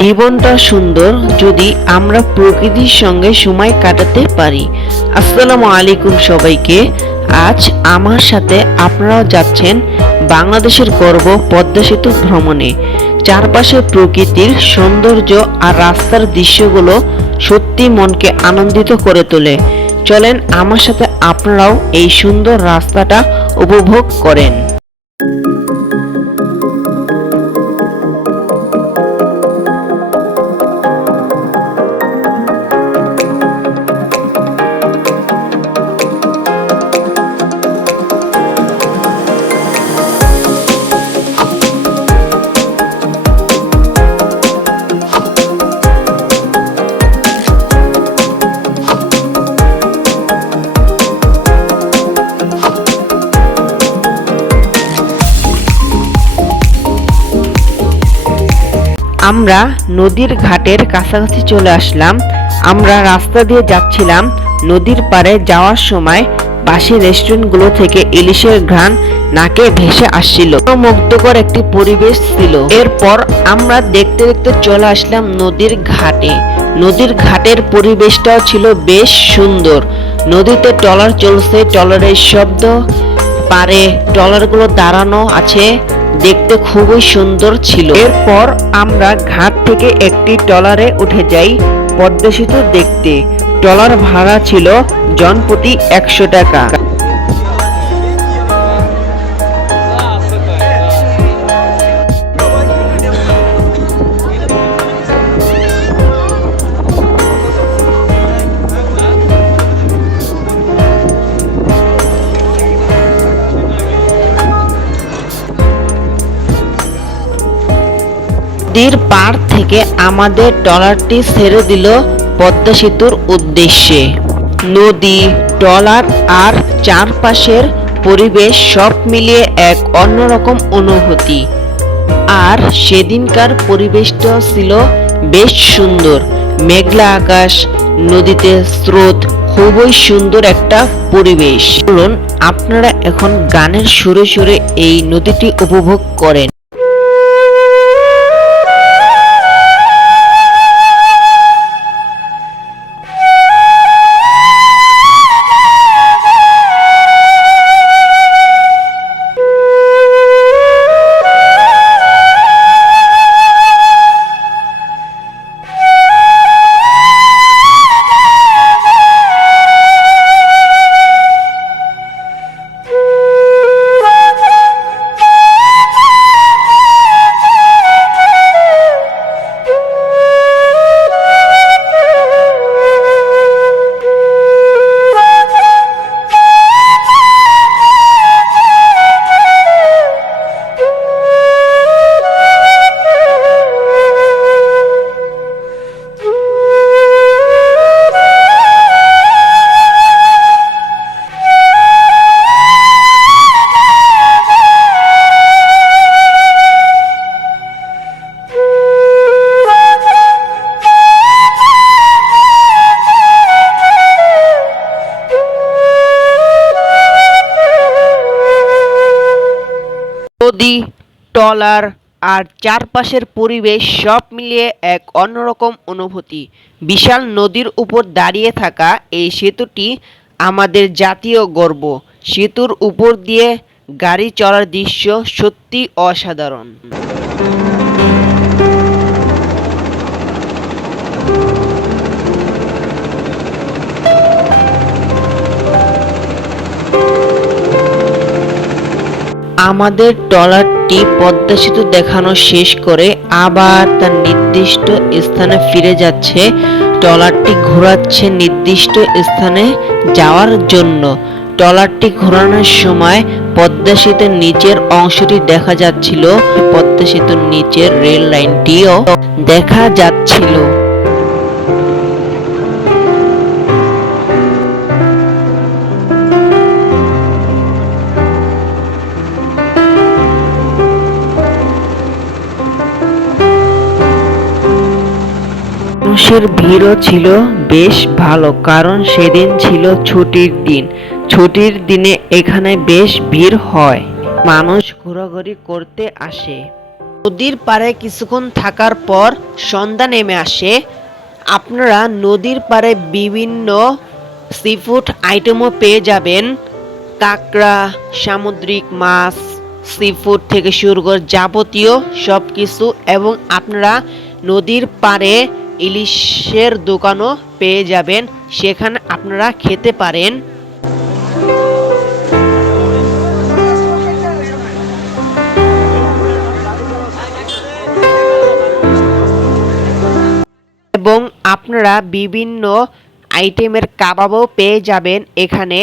জীবনটা সুন্দর যদি আমরা প্রকৃতির সঙ্গে সময় কাটাতে পারি। আসসালামু আলাইকুম সবাইকে। আজ আমার সাথে আপনারাও যাচ্ছেন বাংলাদেশের গর্ব পদ্মা সেতু ভ্রমণে। চারপাশে প্রকৃতির সৌন্দর্য আর রাস্তার দৃশ্যগুলো সত্যি মনকে আনন্দিত করে তোলে। চলেন আমার সাথে আপনারাও এই সুন্দর রাস্তাটা উপভোগ করেন। আমরা নদীর ঘাটের কাছাকাছি চলে আসলাম। আমরা রাস্তা দিয়ে যাচ্ছিলাম। নদীর পাড়ে যাওয়ার সময় পাশে রেস্টুরেন্টগুলো থেকে ইলিশের ঘ্রাণ নাকে ভেসে আসছিল। মুগ্ধকর একটি পরিবেশ ছিল। এরপর আমরা দেখতে দেখতে চলে আসলাম নদীর ঘাটে। নদীর ঘাটের পরিবেশটাও ছিল বেশ সুন্দর। নদীতে ট্রলার চলছে, ট্রলারের শব্দ, পাড়ে ট্রলারগুলো দাঁড়ানো আছে, দেখতে খুবই সুন্দর ছিল। এরপর আমরা ঘাট থেকে একটি ট্রলারে উঠে যাই পদ্মা সেতু দেখতে। ট্রলার ভাড়া ছিল জনপ্রতি 100 টাকা। নদীর পাড় থেকে আমাদের ট্রলারটি ছেড়ে দিল পদ্মা সেতুর উদ্দেশ্যে। নদী, ট্রলার আর চারপাশের পরিবেশ সব মিলিয়ে এক অন্যরকম অনুভূতি। আর সেদিনকার পরিবেশটা ছিল বেশ সুন্দর। মেঘলা আকাশ, নদীতে স্রোত, খুবই সুন্দর একটা পরিবেশ। বলুন আপনারা এখন গানের সুরে সুরে এই নদীটি উপভোগ করেন। নদী, ট্রলার আর চারপাশের পরিবেশ সব মিলিয়ে এক অন্যরকম অনুভূতি। বিশাল নদীর উপর দাঁড়িয়ে থাকা এই সেতুটি আমাদের জাতীয় গর্ব। সেতুর উপর দিয়ে গাড়ি চলার দৃশ্য সত্যি অসাধারণ। আমাদের ট্রলারটি পদ্মা সেতু দেখানো শেষ করে আবার তার নির্দিষ্ট স্থানে ফিরে যাচ্ছে। ট্রলারটি ঘোরাচ্ছে নির্দিষ্ট স্থানে যাওয়ার জন্য। ট্রলারটি ঘোরানোর সময় পদ্মা সেতুর নিচের অংশটি দেখা যাচ্ছিল। পদ্মা সেতুর নিচের রেল লাইনটিও দেখা যাচ্ছিল। মানুষের ভিড়ও ছিল বেশ ভালো, কারণ সেদিন ছিল ছুটির দিন। ছুটির দিনে এখানে বেশ ভিড় হয়, মানুষ ঘোরাঘুরি করতে আসে। নদীর পাড়ে কিছুক্ষণ থাকার পর সন্ধ্যা নেমে আসে। আপনারা নদীর পাড়ে বিভিন্ন সিফুড আইটেমও পেয়ে যাবেন। কাঁকড়া, সামুদ্রিক মাছ, সিফুড থেকে শুরু করে যাবতীয় সব কিছু, এবং আপনারা নদীর পাড়ে ইলিশের দোকানও পেয়ে যাবেন, সেখানে আপনারা খেতে পারেন। এবং আপনারা বিভিন্ন আইটেমের কাবাবও পেয়ে যাবেন এখানে।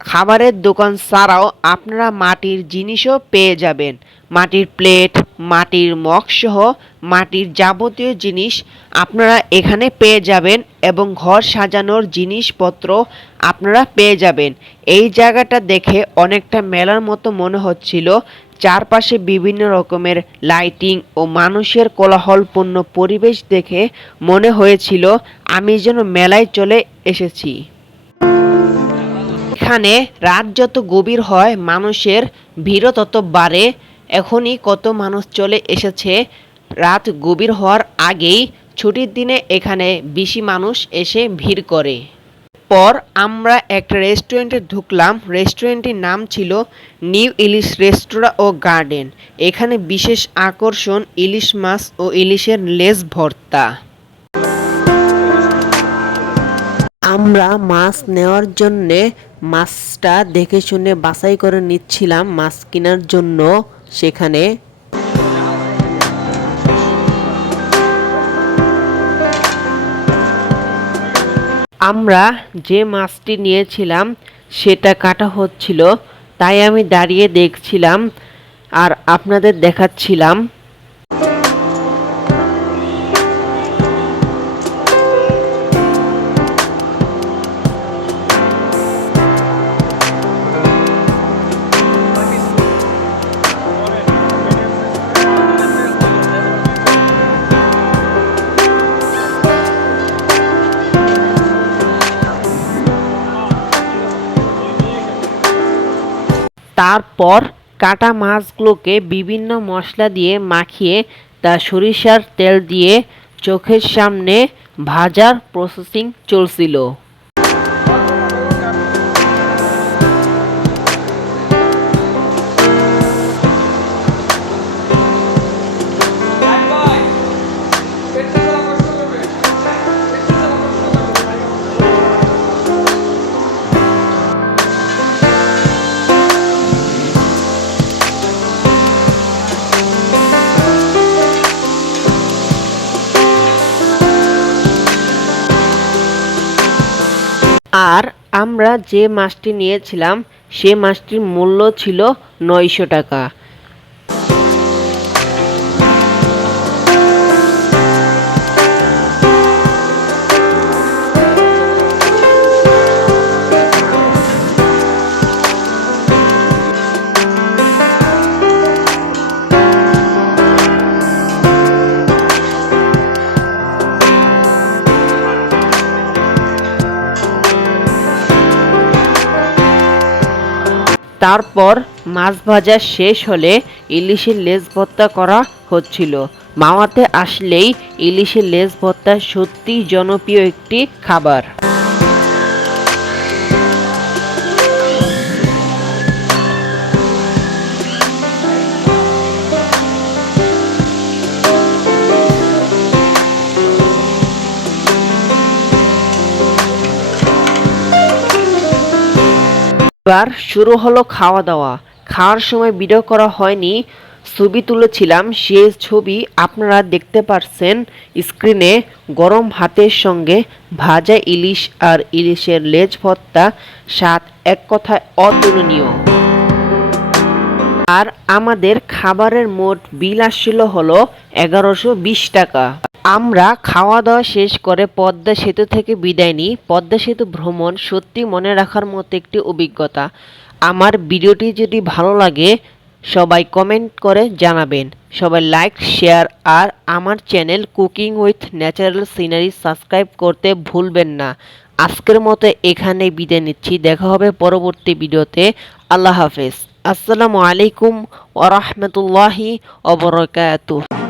খাবারের দোকান ছাড়াও আপনারা মাটির জিনিসও পেয়ে যাবেন, মাটির প্লেট, মাটির মগ সহ মাটির যাবতীয় জিনিস আপনারা এখানে পেয়ে যাবেন, এবং ঘর সাজানোর জিনিসপত্র আপনারা পেয়ে যাবেন। এই জায়গাটা দেখে অনেকটা মেলার মতো মনে হচ্ছিল। চারপাশে বিভিন্ন রকমের লাইটিং ও মানুষের কোলাহলপূর্ণ পরিবেশ দেখে মনে হয়েছিল আমি যেন মেলায় চলে এসেছি। এখানে রাত যত গভীর হয় মানুষের ভিড়ও তত বাড়ে। এখনই কত মানুষ চলে এসেছে রাত গভীর হওয়ার আগেই। ছুটির দিনে এখানে বেশি মানুষ এসে ভিড় করে। পর আমরা একটা রেস্টুরেন্টে ঢুকলাম। রেস্টুরেন্টটির নাম ছিল নিউ ইলিশ রেস্তোরাঁ ও গার্ডেন। এখানে বিশেষ আকর্ষণ ইলিশ মাছ ও ইলিশের লেজ ভর্তা। আমরা মাছ নেওয়ার জন্যে মাছটা দেখে শুনে বাছাই করে নিচ্ছিলাম মাছ কেনার জন্য। সেখানে আমরা যে মাছটি নিয়েছিলাম সেটা কাটা হচ্ছিল, তাই আমি দাঁড়িয়ে দেখছিলাম আর আপনাদের দেখাচ্ছিলাম। তারপর কাটা মাছগুলোকে বিভিন্ন মশলা দিয়ে মাখিয়ে তা সরিষার তেল দিয়ে চোখের সামনে ভাজার প্রসেসিং চলছিল। আর আমরা যে মাছটি নিয়েছিলাম সে মাছটির মূল্য ছিল 900 টাকা। তারপর মাছ ভাজা শেষ হলে ইলিশের লেজ ভর্তা করা হচ্ছিল। মাওয়াতে আসলেই ইলিশের লেজ ভর্তা সত্যিই জনপ্রিয় একটি খাবার। এবার শুরু হলো খাওয়া দাওয়া। খাওয়ার সময় ভিডিও করা হয়নি, ছবি তুলেছিলাম। সেই ছবি আপনারা দেখতে পাচ্ছেন স্ক্রিনে। গরম ভাতের সঙ্গে ভাজা ইলিশ আর ইলিশের লেজ ভর্তা, স্বাদ এক কথায় অতুলনীয়। আর আমাদের খাবারের মোট বিল আসছিল হলো 1120 টাকা। আমরা খাওয়া দাওয়া শেষ করে পদ্মা সেতু থেকে বিদায় নিই। পদ্মা সেতু ভ্রমণ সত্যি মনে রাখার মতো একটি অভিজ্ঞতা। আমার ভিডিওটি যদি ভালো লাগে সবাই কমেন্ট করে জানাবেন, সবাই লাইক, শেয়ার আর আমার channel cooking with natural scenery subscribe করতে ভুলবেন না। আজকের মতো এখানেই বিদায় নিচ্ছি। দেখা হবে পরবর্তী ভিডিওতে। আল্লাহ হাফেজ। আসসালামু আলাইকুম ওয়া রাহমাতুল্লাহি ওয়া বারাকাতুহু।